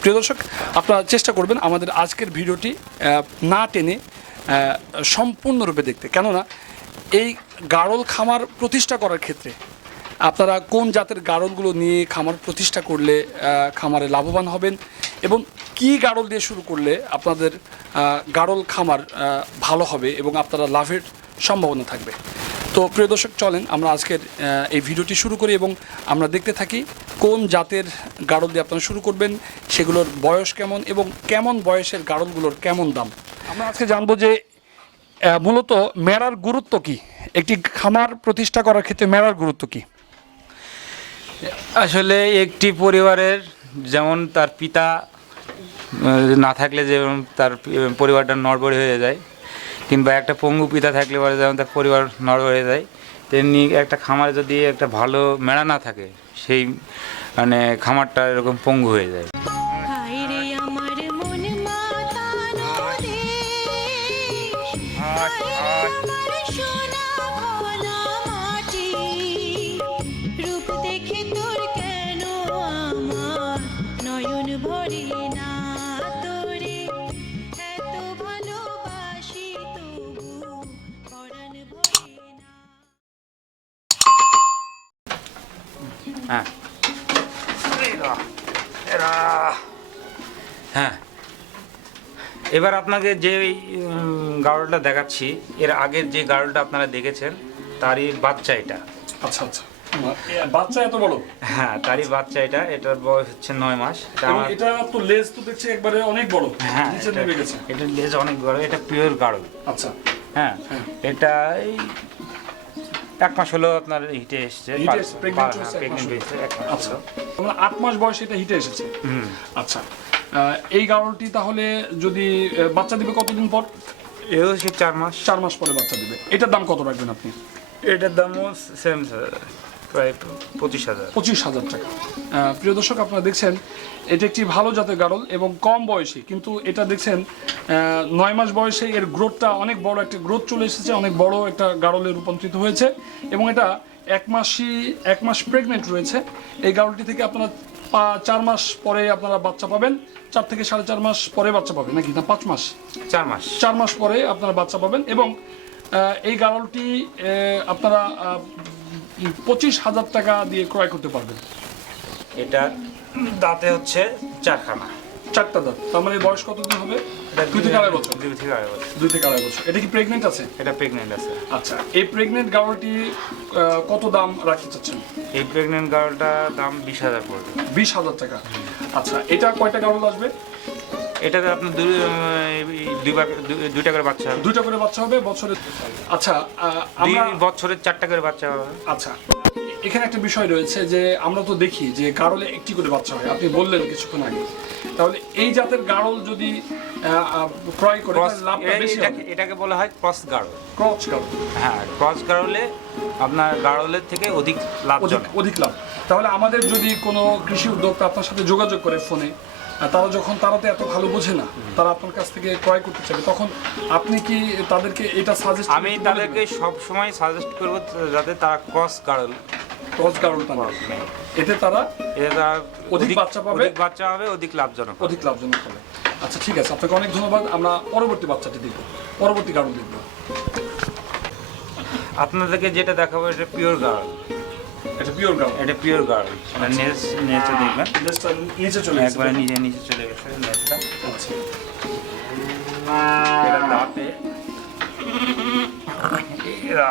প্রিয় দর্শক, আপনারা চেষ্টা করবেন আমাদের আজকের ভিডিওটি না টেনে সম্পূর্ণরূপে দেখতে। কেননা, এই গাড়ল খামার প্রতিষ্ঠা করার ক্ষেত্রে আপনারা কোন জাতের গাড়লগুলো নিয়ে খামার প্রতিষ্ঠা করলে খামারে লাভবান হবেন এবং কি গাড়ল দিয়ে শুরু করলে আপনাদের গাড়ল খামার ভালো হবে এবং আপনারা লাভের সম্ভাবনা থাকবে। তো প্রিয় দর্শক, চলেন আমরা আজকের এই ভিডিওটি শুরু করি এবং আমরা দেখতে থাকি কোন জাতের গাড়ল দিয়ে আপনারা শুরু করবেন, সেগুলোর বয়স কেমন এবং কেমন বয়সের গাড়লগুলোর কেমন দাম। আমরা আজকে জানব যে মূলত মেরার গুরুত্ব কি? একটি খামার প্রতিষ্ঠা করার ক্ষেত্রে মেরার গুরুত্ব কি? আসলে একটি পরিবারের যেমন তার পিতা না থাকলে যেমন তার পরিবারটা নড়বড়ে হয়ে যায় কিংবা একটা পঙ্গু পিতা থাকলে পরে যেমন তার পরিবার নর হয়ে যায়, তেমনি একটা খামারে যদি একটা ভালো মেড়া না থাকে, সেই মানে খামারটা এরকম পঙ্গু হয়ে যায়। হ্যাঁ। হ্যাঁ। এবার আপনাকে যে গাড়লটা দেখাচ্ছি এর আগের যে গাড়লটা আপনারা দেখেছেন তারই বাচ্চা এটা। আচ্ছা আচ্ছা। বাচ্চা এত বড়? হ্যাঁ তারই বাচ্চা এটা। এটার বয়স হচ্ছে নয় মাস। এটা এটা তো লেজ তো দেখছি একবারে অনেক বড়। হ্যাঁ নিচে এটা- নেমে গেছে। এটা লেজ অনেক বড়। এটা পিওর গাড়ল আচ্ছা। হ্যাঁ। হ্যাঁ। এটা এই এক মাস হলো আপনার হিটে এসেছে হিটে হয়েছে আচ্ছা। হলো। আট মাস বয়সে এটা হিটে এসেছে। হুম। আচ্ছা। আহ, এই গাড়লটি তাহলে যদি বাচ্চা দিবে কতদিন পর? এও সে চার মাস। চার মাস পরে বাচ্চা দিবে। এটার দাম কত রাখবেন আপনি? এটার দামও সেম প্রায় পঁচিশ হাজার। পঁচিশ হাজার টাকা। প্রিয় দর্শক আপনারা দেখছেন এটি একটি ভালো জাতের গাড়ল এবং কম বয়সী কিন্তু এটা দেখছেন নয় মাস বয়সে এর গ্রোথটা অনেক বড় একটা গ্রোথ চলে এসেছে অনেক বড় একটা গাড়লে রূপান্তরিত হয়েছে এবং এটা এক মাসই এক মাস প্রেগনেন্ট রয়েছে। এই গাড়লটি থেকে আপনারা পা- চার মাস পরে আপনারা বাচ্চা পাবেন চার থেকে সাড়ে চার মাস পরে বাচ্চা পাবেন নাকি? না পাঁচ মাস? চার মাস। চার মাস পরে আপনারা বাচ্চা পাবেন এবং এই গাড়লটি আপনারা পঁচিশ হাজার টাকা দিয়ে ক্রয় করতে পারবেন। এটা দাঁতে হচ্ছে চারখানা। চারটা দাঁত। তার মানে বয়স কতদিন হবে? দুই থেকে আড়াই বছর। দুই থেকে আড়াই বছর। দুই থেকে আড়াই বছর। এটা কি প্রেগনেন্ট আছে? এটা প্রেগনেন্ট আছে। আচ্ছা এই প্রেগনেন্ট গাড়লটি কত দাম রাখতে চাচ্ছেন? এই প্রেগনেন্ট গার্লটার দাম বিশ হাজার পড়বে। বিশ হাজার টাকা। আচ্ছা এটা কয়টা গাড়ল আসবে? এটাতে আপনার দুইবার দুইটা করে বাচ্চা হবে। দুইটা করে বাচ্চা হবে বছরে আচ্ছা আমরা বছরের চারটা করে বাচ্চা হবে। আচ্ছা এখানে একটা বিষয় রয়েছে যে আমরা তো দেখি যে গাড়লে একটি করে বাচ্চা হয়। আপনি বললেন কিছুক্ষণ আগে। তাহলে এই জাতের গাড়ল যদি ক্রয় করে ক্রস লাভটা বেশি এটাকে এটাকে বলা হয় ক্রস গাড়ল ক্রচ গাড়ল হ্যাঁ ক্রস গাড়লে আপনার গাড়লের থেকে অধিক লাভজনক। অধিক লাভ। তাহলে আমাদের যদি কোনো কৃষি উদ্যোক্তা আপনার সাথে যোগাযোগ করে ফোনে আর তারা যখন তারা তো এত ভালো বোঝে না তারা আপনার কাছ থেকে ক্রয় করতে চাইবে তখন আপনি কি তাদেরকে এটা সাজেস্ট আমি তাদেরকে সব সময় সাজেস্ট করব যাতে তারা ক্রস গাড়ল ক্রচ গাড়লটা নেয়। এতে তারা এতে তারা অধিক বাচ্চা পাবে। অধিক বাচ্চা হবে অধিক লাভজনক অধিক লাভজনক হবে। আচ্ছা ঠিক আছে আপনাকে অনেক ধন্যবাদ। আমরা পরবর্তী বাচ্চাটি দেখব। পরবর্তী গাড়ল দেখব। আপনাদেরকে যেটা দেখাবো এটা পিওর গার্ল এটা পিওর গাড়ল এটা পিওর গার্ল নেচ নেচে দেখবেন। জাস্ট নিচে চলে গেছে। একবারে নিচে নিচে চলে গেছে আচ্ছা। এটা দাঁতে। এরা।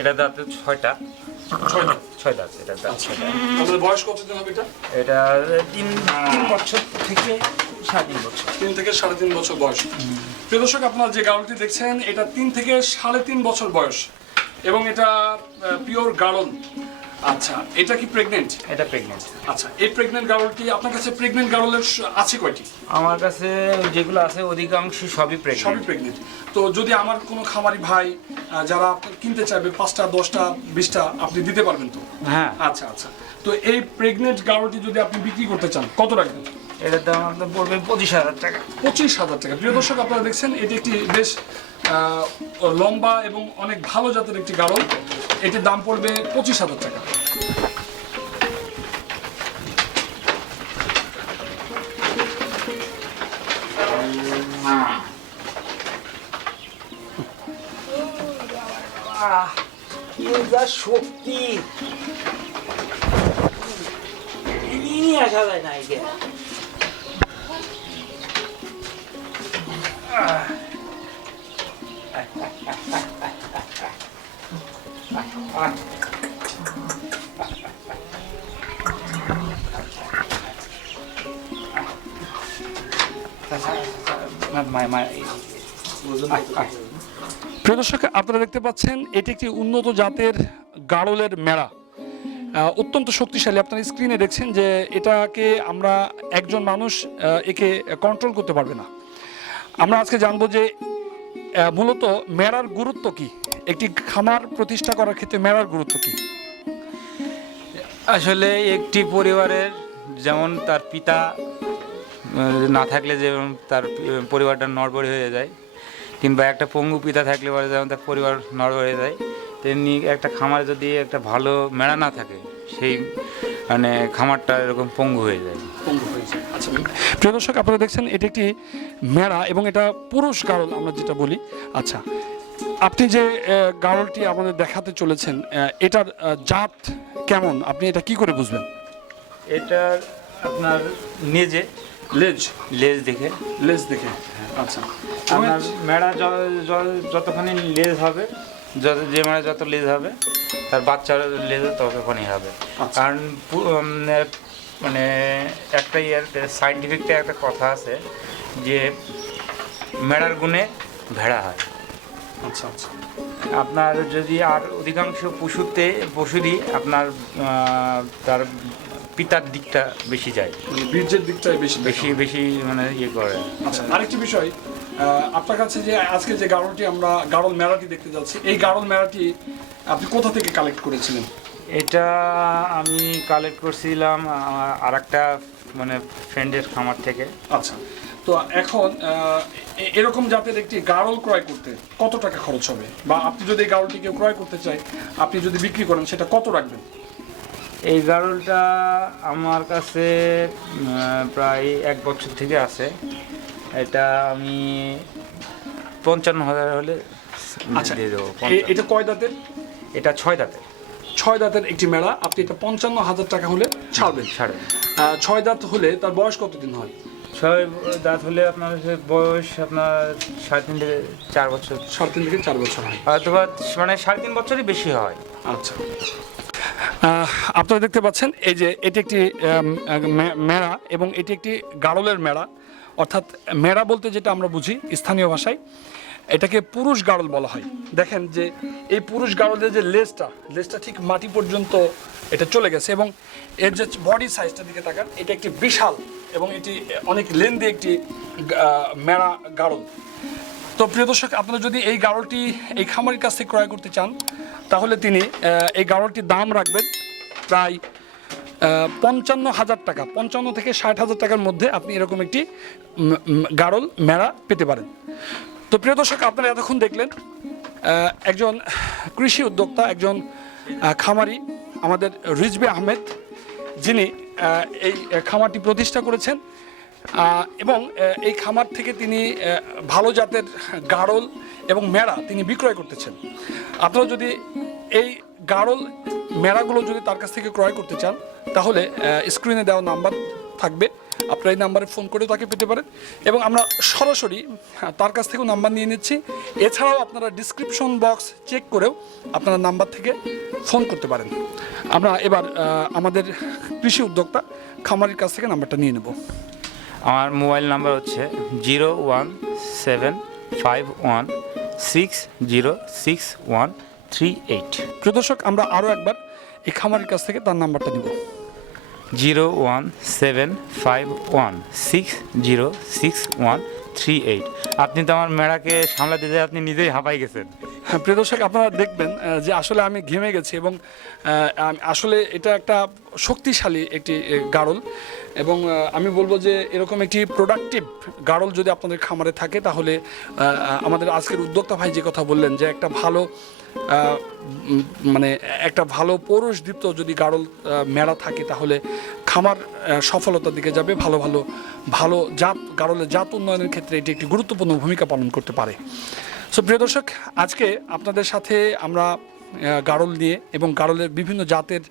এটা দাঁতে ছয়টা। ছয় দিন ছয় দাঁত এটা দাঁত ছয়টা। আমাদের বয়স কতদিন হবে এটা? এটা তিন তিন বছর থেকে সাড়ে তিন বছর। তিন থেকে সাড়ে তিন বছর বয়স। প্রিয় দর্শক আপনারা যে গাড়লটি দেখছেন এটা তিন থেকে সাড়ে তিন বছর বয়স। এবং এটা পিওর গাড়ল আচ্ছা এটা কি প্রেগনেন্ট এটা প্রেগনেন্ট আচ্ছা এই প্রেগনেন্ট গাড়লটি আপনার কাছে প্রেগনেন্ট গাড়লের আছে কয়টি? আমার কাছে যেগুলো আছে অধিকাংশ সবই প্রেগনেন্ট সবই প্রেগনেন্ট তো যদি আমার কোনো খামারি ভাই যারা কিনতে চাইবে পাঁচটা দশটা বিশটা আপনি দিতে পারবেন তো? হ্যাঁ। আচ্ছা আচ্ছা। তো এই প্রেগনেন্ট গাড়লটি যদি আপনি বিক্রি করতে চান কত রাখবেন? এটার দাম আপনার পড়বে পঁচিশ হাজার টাকা। পঁচিশ হাজার টাকা। প্রিয় দর্শক আপনারা দেখছেন এটি একটি বেশ লম্বা এবং অনেক ভালো জাতের একটি গাড়ল এটির দাম পড়বে পঁচিশ হাজার টাকা। শক্তি। প্রিয় দর্শক আপনারা দেখতে পাচ্ছেন এটি একটি উন্নত জাতের গাড়লের আহ, অত্যন্ত শক্তিশালী। আপনারা স্ক্রিনে দেখছেন যে এটাকে আমরা একজন মানুষ একে কন্ট্রোল করতে পারবে না। আমরা আজকে জানব যে মূলত মেড়ার গুরুত্ব কি? একটি খামার প্রতিষ্ঠা করার ক্ষেত্রে মেলার গুরুত্ব কি? আসলে একটি পরিবারের যেমন তার পিতা না থাকলে যেমন তার পরিবারটা নড়বড়ে হয়ে যায় কিংবা একটা পঙ্গু পিতা থাকলে পরে যেমন তার পরিবার নড়বড়ে হয়ে যায় তেমনি একটা খামারে যদি একটা ভালো মেড়া না থাকে সেই মানে খামারটা এরকম পঙ্গু হয়ে যায়। পঙ্গু হয়েছে আচ্ছা। প্রিয় দর্শক আপনারা দেখছেন এটি একটি মেড়া এবং এটা পুরুষ গাড়ল আমরা যেটা বলি। আচ্ছা আপনি যে আহ, আমাদের দেখাতে চলেছেন এটার জাত কেমন? আপনি এটা কি করে বুঝবেন? এটার আপনার নেজে লেজ? লেজ দেখে। লেজ দেখে আচ্ছা। আপনার মেড়া য- য- যতখানি লেজ হবে যত যে মেড়া যত লেজ হবে তার বাচ্চার লেজ ততখানি হবে। আচ্ছা। কারণ এ, মানে একটা ইয়ার সাইন্টিফিকটা একটা কথা আছে যে মেড়ার গুণে ভেড়া হয়। আচ্ছা আচ্ছা। আপনার যদি আর অধিকাংশ পশুতে পশুরই আপনার তার পিতার দিকটা বেশি যায়। মানে বীর্যের দিকটাই বেশি বেশি বেশি মানে ইয়ে করে। আচ্ছা আরেকটি বিষয় আপনার কাছে যে আজকে যে গাড়লটি আমরা গাড়ল মেলাটি দেখতে যাচ্ছি এই গাড়ল মেলাটি আপনি কোথা থেকে কালেক্ট করেছিলেন? এটা আমি কালেক্ট করছিলাম আর একটা মানে ফ্রেন্ডের খামার থেকে। আচ্ছা। তো এখন এরকম জাতের একটি গাড়ল ক্রয় করতে কত টাকা খরচ হবে? বা আপনি যদি এই গাড়লটি কেউ ক্রয় করতে চায় আপনি যদি বিক্রি করেন সেটা কত রাখবেন? এই গাড়লটা আমার কাছে প্রায় এক বছর থেকে আছে। এটা আমি পঞ্চান্ন হাজার হলে আচ্ছা দিয়ে দেবো এটা কয় দাঁতের? এটা ছয় দাঁতের। ছয় দাঁতের একটি মেলা আপনি এটা পঞ্চান্ন হাজার টাকা হলে ছাড়বেন। আহ, ছয় দাঁত হলে তার বয়স কতদিন হয়? ছয় দাঁত হলে আপনার বয়স আপনার সাড়ে তিন থেকে চার বছর। সাড়ে তিন থেকে চার বছর হয়। অথবা মানে সাড়ে তিন বছরই বেশি হয়। আচ্ছা। আপনারা দেখতে পাচ্ছেন এই যে এটি একটি মেড়া এবং এটি একটি গাড়লের মেড়া। অর্থাৎ মেড়া বলতে যেটা আমরা বুঝি স্থানীয় ভাষায় এটাকে পুরুষ গাড়ল বলা হয়। দেখেন যে এই পুরুষ গাড়লের যে লেজটা লেজটা ঠিক মাটি পর্যন্ত এটা চলে গেছে এবং এর যে বডি সাইজটার দিকে তাকান, এটা একটি বিশাল এবং এটি অনেক লেন্দি একটি মেড়া গাড়ল। তো প্রিয় দর্শক, আপনারা যদি এই গাড়লটি এই খামারের কাছ থেকে ক্রয় করতে চান, তাহলে তিনি এই গাড়লটির দাম রাখবেন প্রায় পঞ্চান্ন হাজার টাকা। পঞ্চান্ন থেকে ষাট হাজার টাকার মধ্যে আপনি এরকম একটি গাড়ল মেড়া পেতে পারেন। তো প্রিয় দর্শক, আপনারা এতক্ষণ দেখলেন একজন কৃষি উদ্যোক্তা, একজন খামারি। আমাদের রিজবে আহমেদ, যিনি এই খামারটি প্রতিষ্ঠা করেছেন এবং এই খামার থেকে তিনি ভালো জাতের গাড়ল এবং মেড়া তিনি বিক্রয় করতেছেন। আপনারা যদি এই গাড়ল মেড়াগুলো যদি তার কাছ থেকে ক্রয় করতে চান, তাহলে স্ক্রিনে দেওয়া নাম্বার থাকবে। আপনারা এই নাম্বারে ফোন করে তাকে পেতে পারেন। এবং আমরা সরাসরি হ্যাঁ, তার কাছ থেকেও নাম্বার নিয়ে নিচ্ছি। এছাড়াও আপনারা ডিসক্রিপশন বক্স চেক করেও আপনারা নাম্বার থেকে ফোন করতে পারেন। আমরা এবার আমাদের কৃষি উদ্যোক্তা খামারির কাছ থেকে নাম্বারটা নিয়ে নেব। আমার মোবাইল নাম্বার হচ্ছে zero one seven five one six zero six one three eight. প্রিয় দর্শক আমরা আরও একবার এই খামারির কাছ থেকে তার নাম্বারটা নিব। Zero one seven five one six zero six one three eight. আপনি তো আমার মেড়াকে সামলাতে যেয়ে আপনি নিজেই হাঁপাই গেছেন। হ্যাঁ প্রিয় দর্শক, আপনারা দেখবেন যে আসলে আমি ঘেমে গেছি এবং আসলে এটা একটা শক্তিশালী একটি গাড়ল এবং আমি বলব যে এরকম একটি প্রোডাক্টিভ গাড়ল যদি আপনাদের খামারে থাকে, তাহলে আমাদের আজকের উদ্যোক্তা ভাই যে কথা বললেন, যে একটা ভালো মানে একটা ভালো পৌরুষদীপ্ত যদি গাড়ল মেড়া থাকে, তাহলে খামার সফলতার দিকে যাবে, ভালো ভালো ভালো জাত গাড়লের জাত উন্নয়নের ক্ষেত্রে এটি একটি গুরুত্বপূর্ণ ভূমিকা পালন করতে পারে। সো প্রিয় দর্শক, আজকে আপনাদের সাথে আমরা গাড়ল নিয়ে এবং গাড়লের বিভিন্ন জাতের,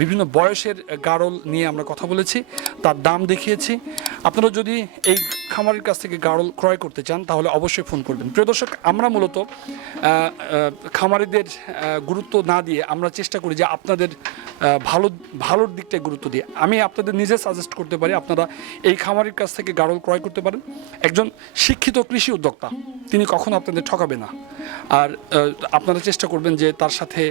বিভিন্ন বয়সের গাড়ল নিয়ে আমরা কথা বলেছি, তার দাম দেখিয়েছি। আপনারা যদি এই খামারের কাছ থেকে গাড়ল ক্রয় করতে চান, তাহলে অবশ্যই ফোন করবেন। প্রিয় দর্শক, আমরা মূলত খামারিদের গুরুত্ব না দিয়ে আমরা চেষ্টা করি যে আপনাদের ভালো, ভালোর দিকটায় গুরুত্ব দিয়ে। আমি আপনাদের নিজে সাজেস্ট করতে পারি, আপনারা এই খামারের কাছ থেকে গাড়ল ক্রয় করতে পারেন। একজন শিক্ষিত কৃষি উদ্যোক্তা, তিনি কখনো আপনাদের ঠকাবে না। আর আপনারা চেষ্টা করবেন যে তার সাথে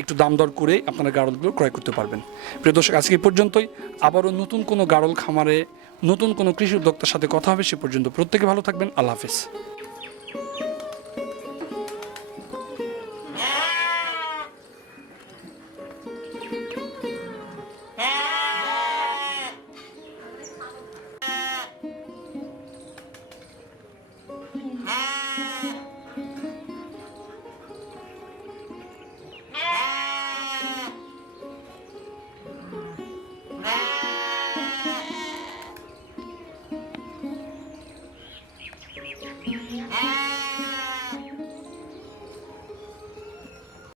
একটু দাম দর করে আপনারা গাড়লগুলো ক্রয় করতে পারবেন। প্রিয় দর্শক, আজকে পর্যন্তই। আবারও নতুন কোনো গাড়ল খামারে নতুন কোনো কৃষি উদ্যোক্তার সাথে কথা হবে সে পর্যন্ত প্রত্যেকে ভালো থাকবেন। আল্লাহ হাফিজ।